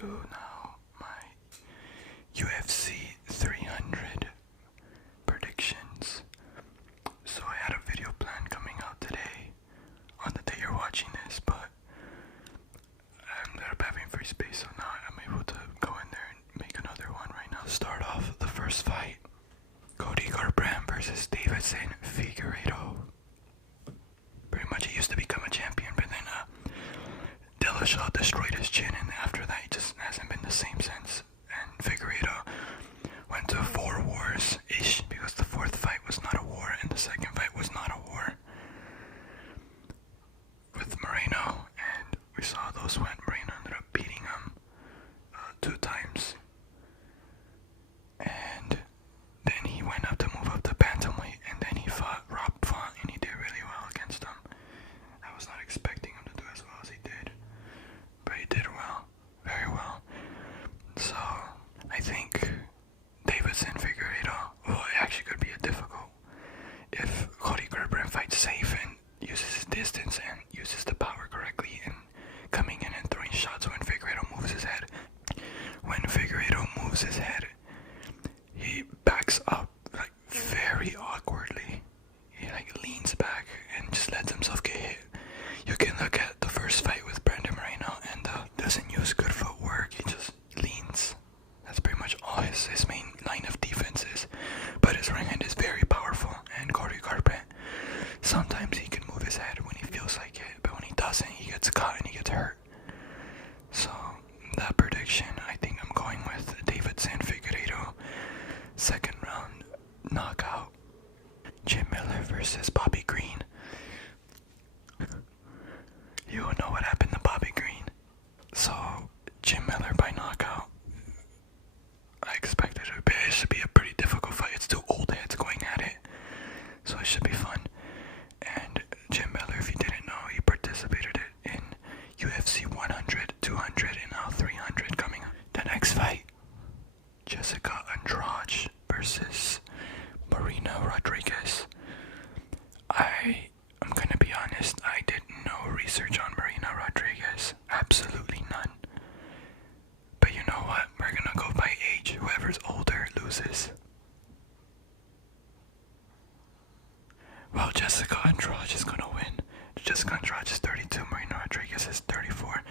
So now my UFC 300 predictions. So I had a video plan coming out today on the day you're watching this, but I ended up having free space, so now I'm able to go in there and make another one right now. Start off the first fight. Cody Garbrandt versus Davidson Figueiredo. Pretty much he used to become a champion, but then Dillashaw destroyed his chin, and after that he just hasn't been the same since. And Figueiredo went to 4 wars-ish, because the 4th fight was not a war and the 2nd fight was not a war with Moreno, and we saw those went. Moreno ended up beating him 2 times, and then he went up to move up to bantamweight, and then he fought Rob Font, and he did really well against him. I was not expecting him to do as well as he did, but he did well, very well. So I think Davidson Figueiredo, well, it actually could be a difficult if Cody Garbrandt fights safe and uses his distance and uses the power correctly and coming in and throwing shots when Figueiredo moves his head. When Figueiredo moves his head, he backs up like very awkwardly. He like leans back and just lets himself get hit. You can look at the first fight with Brandon Moreno, and doesn't use good footwork. He just leans. That's pretty much all his main line of defense is. But his right hand is very powerful, and Cody Garbrandt, sometimes he can move his head when he feels like it, but when he doesn't, he gets caught and he gets hurt. So that prediction, I think I'm going with Davidson Figueiredo, 2nd round knockout. Jim Miller versus Bobby Green. You will know what happened to Bobby Green. So Jim Miller by knockout. I expected it, but it should be a pretty difficult fight. It's 2 old heads going at it, so it should be fun. And Jim Miller, if you didn't know, he participated in UFC 100, 200, and now 300 coming up. The next fight, Jessica Andrade versus Marina Rodriguez. I'm gonna be honest, I did no research on Marina Rodriguez, absolutely none. But you know what, we're gonna go by age. Whoever's older loses. Well, Jessica Andrade is gonna win. Jessica Andrade is 32, Marina Rodriguez is 34.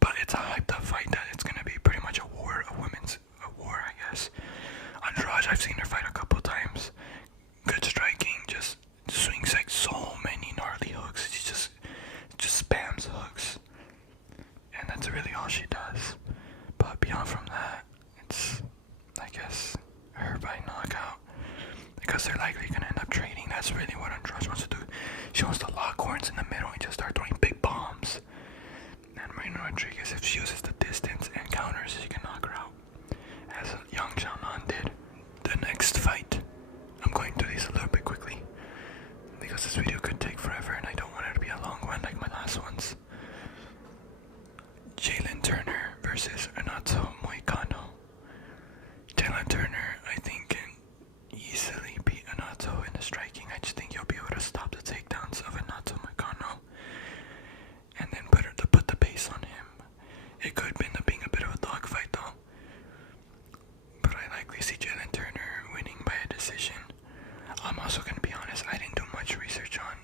But it's a hyped up fight that it's gonna be pretty much a war, a war, I guess. Andrade, I've seen her fight a couple times. Good striking, just swings like so many gnarly hooks. She just spams hooks, and that's really all she does. But beyond from that, it's, I guess, her by knockout, because they're likely gonna end up trading. That's really what Andrade wants to do. She wants to lock horns in the middle and just start throwing big bombs. And Marina Rodriguez, if she uses the distance and counters, she can knock her out, as Yang Xiaonan did. The next fight, I'm going through these a little bit quickly, because this video could take forever and I don't want it to be a long one like my last ones. Jalen Turner versus Renato Moicano. Jalen Turner, I think, can easily beat Renato in the striking. I just think he'll be able to stop the takedowns of Renato Moicano and then put the pace on him. It could end up being a bit of a dogfight though, but I likely see Jalen Turner winning by a decision. I'm also going to be honest, I didn't do much research on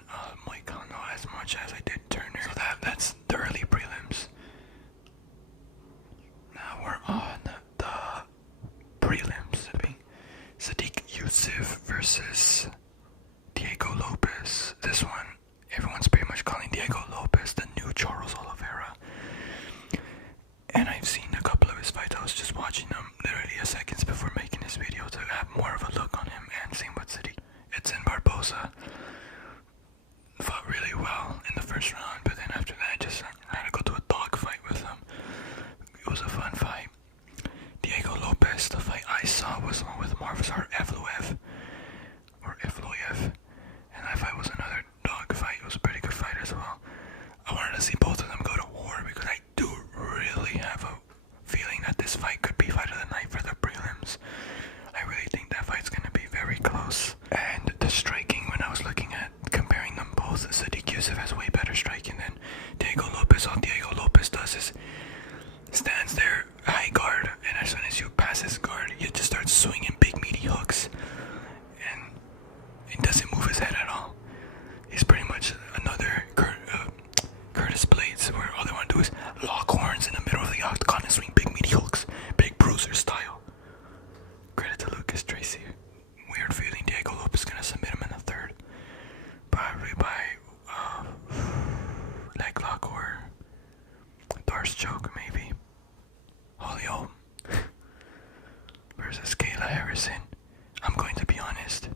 Moicano as much as I did Turner, so that's the early prelims. Now we're on the prelims. Sadiq Yousef versus Diego Lopez. This one, everyone's pretty much calling Diego Lopez the new Charles Oliveira. And I've seen a couple of his fights. I was just watching them literally a seconds before making this video to have more of a look on him, and same with Sadiq. It's in Barbosa. Fought really well in the first round, but then after that I had to go to a dog fight with him. It was a fun fight. Diego Lopez, the fight I saw was one with Marvazar Evloev, and that fight was another dog fight. It was a pretty good fight as well. I wanted to see both of them go to war, because I do really have a feeling that this fight could be fight of the night for the prelims. I really think that fight's going to be very close. And the striking, when I was looking at comparing them both, Sadiq Yousef has way better striking than Diego Lopez. All Diego Lopez does is stands there Mars choke, maybe. Holloway versus Kayla Harrison. I'm going to be honest.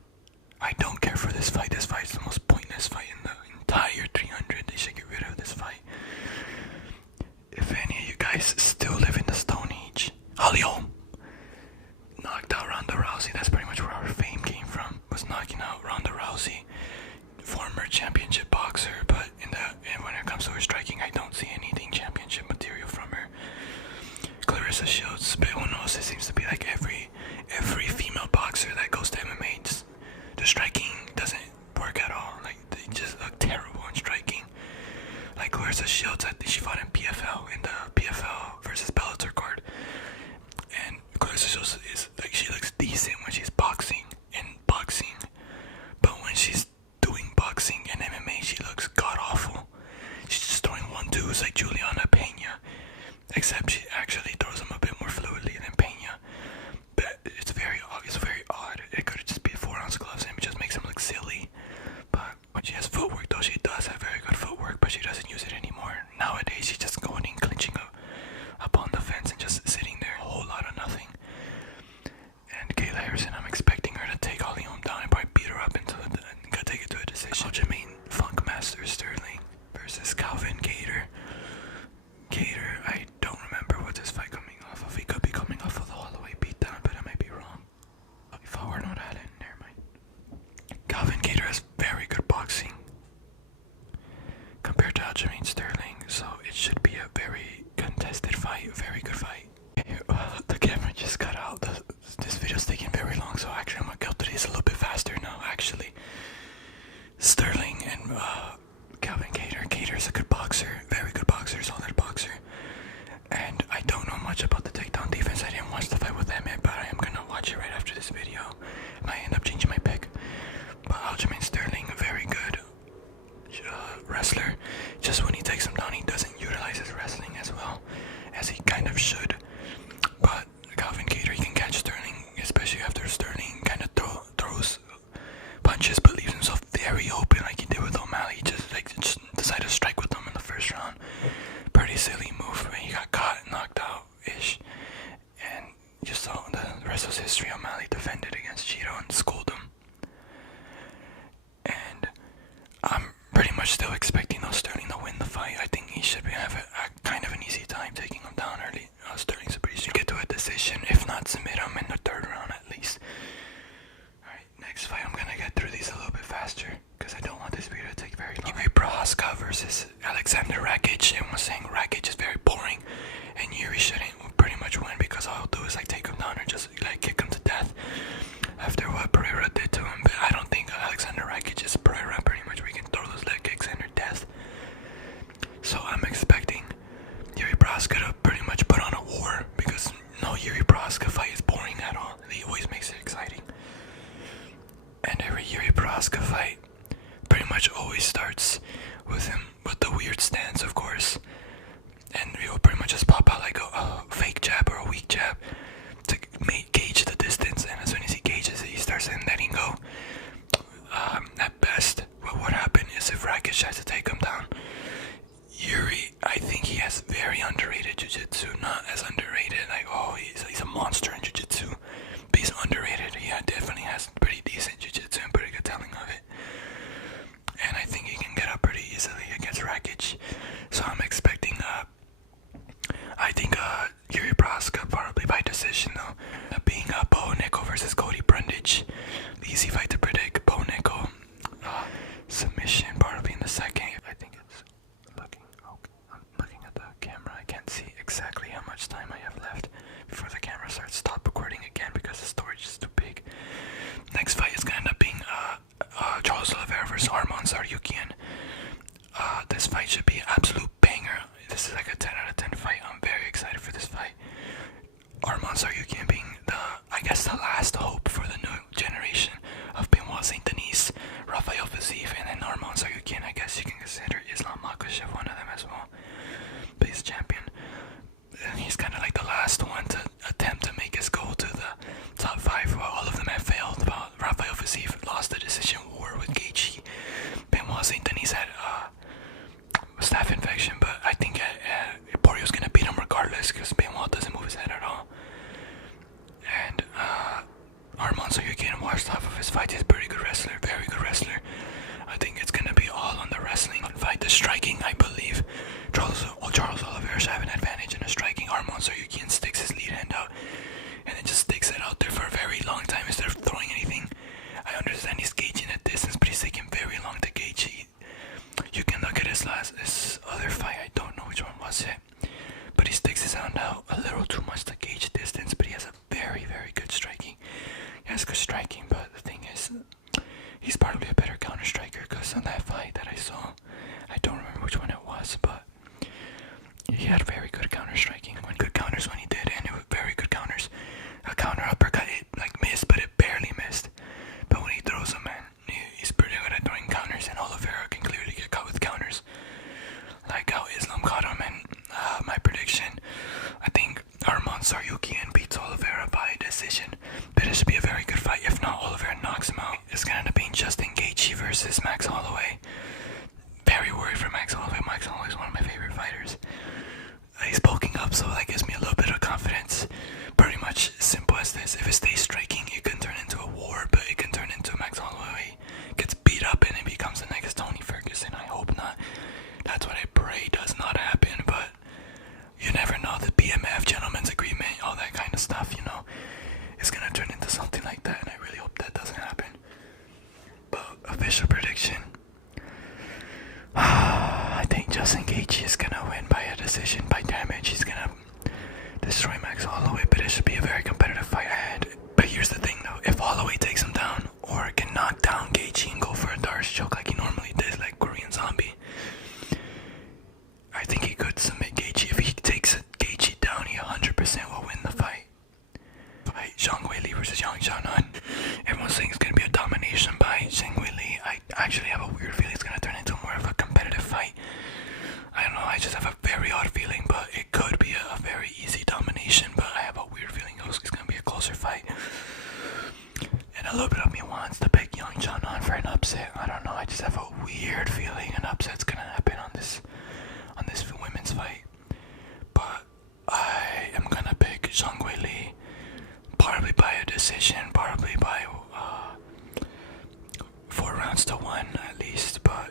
I don't care for this fight. This fight is the most pointless fight in the entire 300. They should get rid of this fight. If any of you guys still live in the Stone Age, Holloway knocked out Ronda Rousey. That's pretty much where our fame came from. Was knocking out Ronda Rousey, former championship boxer. But when it comes to her striking, I don't see anything championship material from her. Clarissa Shields, but who knows? It seems to be like every female boxer that goes to MMA, the striking doesn't work at all. Like they just look terrible in striking. Like Clarissa Shields, I think she fought in PFL in the PFL versus Bellator card, and Clarissa Shields is like she looks decent when she's boxing, but when she's doing boxing and MMA, she looks god awful. She's just throwing 1-2s like Juliana Pena, except she actually throws them a bit more fluidly than Pena. But it's very odd. It could just be 4-ounce gloves and it just makes them look silly. But when she has footwork, though, she does have very good footwork, but she doesn't use it anymore. Nowadays, she's just going in, clinching up on the fence and just sitting there, a whole lot of nothing. And Kayla Harrison, I'm expecting her to take Holloway down and probably beat her up and take it to a decision. Jermaine Funkmaster Sterling versus Calvin Kattar. Kattar, I don't remember what this fight coming off of. He could be coming off of the Holloway beatdown, but I might be wrong. If I were not Allen, never mind. Calvin Kattar has very good boxing compared to Aljamain Sterling, so it should be a very contested fight, a very good fight. The camera just cut out. This video's taking very long, so actually I'm gonna go through this a little bit faster now. Actually, Sterling and Calvin Kattar. Kattar's a good boxer, very good boxer, solid boxer. And I don't know much about the takedown defense. I didn't watch the fight with Emmett, but I am gonna watch it right after this video. I might end up changing my pick. But Aljamain Sterling, a very good wrestler. Just when he takes him down, he doesn't utilize his wrestling as well as he kind of should. But Calvin Kattar, he can catch Sterling, especially after Sterling kind of throws punches, but leaves himself very open, like he did with O'Malley. Just decided to strike with him in the first round. Pretty silly move when he got caught, knocked out ish, and just saw the rest was history. O'Malley defended against Cheeto and schooled him. And I'm pretty much still expecting Sterling to win the fight. I think he should have a kind of an easy time taking him down early. Sterling's a pretty strong. Get to a decision, if not submit him in the third round at least. Alright, next fight, I'm gonna get through these a little bit faster because I don't want this video to take very long. Prochazka versus Alexander Rakic. Everyone was saying Rakic is very boring and Yuri shouldn't pretty much win because all he'll do is like take him down or just like kick him to death after what Pereira did to him. But I don't think Alexander Rakic is Pereira pretty much where he can throw those leg kicks and or death. So I'm expecting Yuri Prochazka to pretty much put on a war because no Yuri Prochazka fight is boring at all. He always makes it exciting. And every Yuri Prochazka fight pretty much always starts with him with the weird stance, of course. And he'll pretty much just pop out like a fake jab or a weak jab to gauge the distance. And as soon as he gauges it, he starts letting go. At best, what would happen is if Rakic tries to take him down, Yuri, I think he has very underrated jiu-jitsu. Not as underrated, like, oh, he's a monster in jiu-jitsu. But he's underrated. He definitely has pretty decent jiu-jitsu and pretty good telling of it. And I think he can get up pretty easily against Rakic. So I'm expecting, I think Yuri Prochazka probably by decision though. Being Bo Nickal versus Cody Brundage. Easy fight to predict. Bo Nickal, submission probably in the second. I think it's looking, okay. I'm looking at the camera. I can't see exactly how much time I striking, but the thing is, he's probably a better counter striker, because on that fight that I saw, I don't remember which one it was, but he had very good counter striking, good counters when he did, and it was very good counters. A counter uppercut, it like missed, but it barely missed. But when he throws them, man, he's pretty good at throwing counters, and Oliveira can clearly get caught with counters, like how Islam caught him. And my prediction, I think Arman Saryukian beats Oliveira by decision, but it should be a very good fight. If not, Oliveira knocks him out. It's gonna end up being Justin Gaethje versus Max Holloway. Very worried for Max Holloway. Max Holloway is one of my favorite fighters. He's bulking up, so that gives me a little bit of confidence. Pretty much simple as this. If it stays striking, it can turn into a war, but it can turn into Max Holloway gets beat up and it becomes the next Tony Ferguson. I hope not. That's what I pray does not happen, but you never know. The BMF, gentleman's agreement, all that kind of stuff, you know, it's gonna turn into something like that, and I really hope that doesn't happen. But official prediction, I think Justin Gaethje is gonna win by a decision, by damage. He's gonna destroy Max Holloway, but it should be a very competitive fight ahead. But here's the thing though, if Holloway takes him down or can knock down Gaethje and go for a Darce choke like he normally does, like Korean Zombie, I think he could submit Gaethje. If he takes Gaethje down, he 100% will win the fight. Zhang Weili versus Yang Xiaonan. Everyone's saying it's going to be a domination by Zhang Weili. I actually have a weird feeling it's going to turn into more of a competitive fight. I don't know, I just have a very odd feeling, but it could be a very easy domination, but I have a weird feeling it's going to be a closer fight. And a little bit of me wants to pick Yang Xiaonan for an upset. I don't know, I just have a weird feeling an upset's going to happen on this women's fight. But I am going to pick Zhang Weili, probably by a decision, probably by 4 rounds to 1 at least, but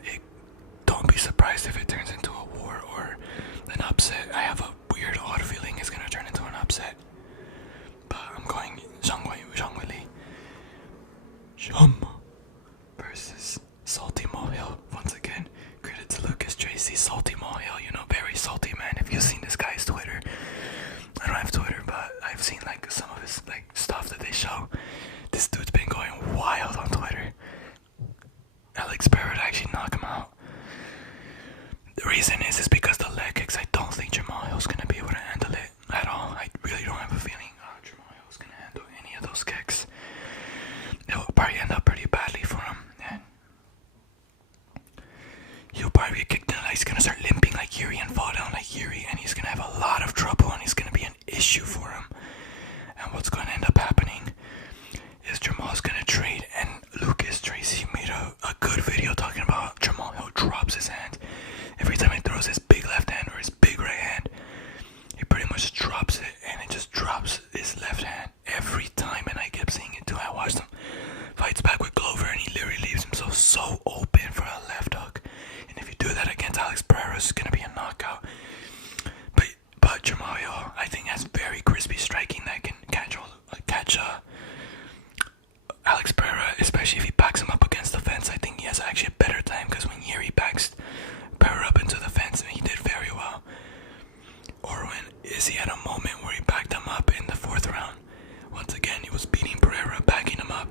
don't be surprised if it turns into a war or an upset. I have a weird odd feeling it's going to turn into an upset, but I'm going Zhang Weili. Versus Salty Mohill. Once again, credit to Lucas Tracy. Salty Mohill, you know, very salty man. If you've seen this guy's Twitter, I don't have Twitter, but I've seen like some of his like stuff that they show. This dude's been going wild on Twitter. Alex Pereira to actually knock him out. The reason is because the leg kicks. I don't think Jamal Hill's gonna be able to handle it at all. I really don't have a feeling Jamal Hill's gonna handle any of those kicks. It will probably end up pretty badly for him, and he'll probably get kicked in. He's gonna start limping like Yuri and fall down like Yuri, and he's gonna have a lot of trouble, and he's gonna be an issue for him. And what's gonna end up happening is Jamal's gonna trade, and Lucas Tracy made a good video talking about Jamal Hill drops his hand. Every time he throws his big left hand or his big right hand, he pretty much drops it, and it just drops his left hand every time, and I kept seeing it too. I watched him fights back with Glover, and he literally leaves himself so open for a left hook. And if you do that against Alex Pereira, it's gonna be a knockout. But Jamal Hill, I think, has very crispy striking that can catch Alex Pereira, especially if he backs him up against the fence. I think he has actually a better time, because when Yuri backs Pereira up into the fence, and he did very well. Or when Izzy had a moment where he backed him up in the 4th round. Once again, he was beating Pereira, backing him up.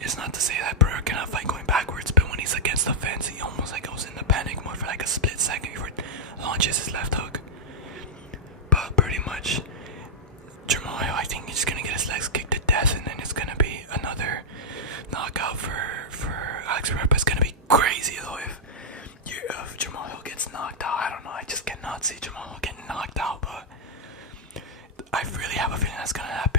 It's not to say that Pereira cannot fight going backwards, but when he's against the fence, he almost like goes into panic mode for like a split second before he launches his left hook. But pretty much, Jamal, I think he's gonna get his legs kicked to death, and then it's gonna be another knockout for Alex Pereira. It's gonna be crazy though if Jamal Hill gets knocked out. I don't know, I just cannot see Jamal Hill getting knocked out, but I really have a feeling that's gonna happen.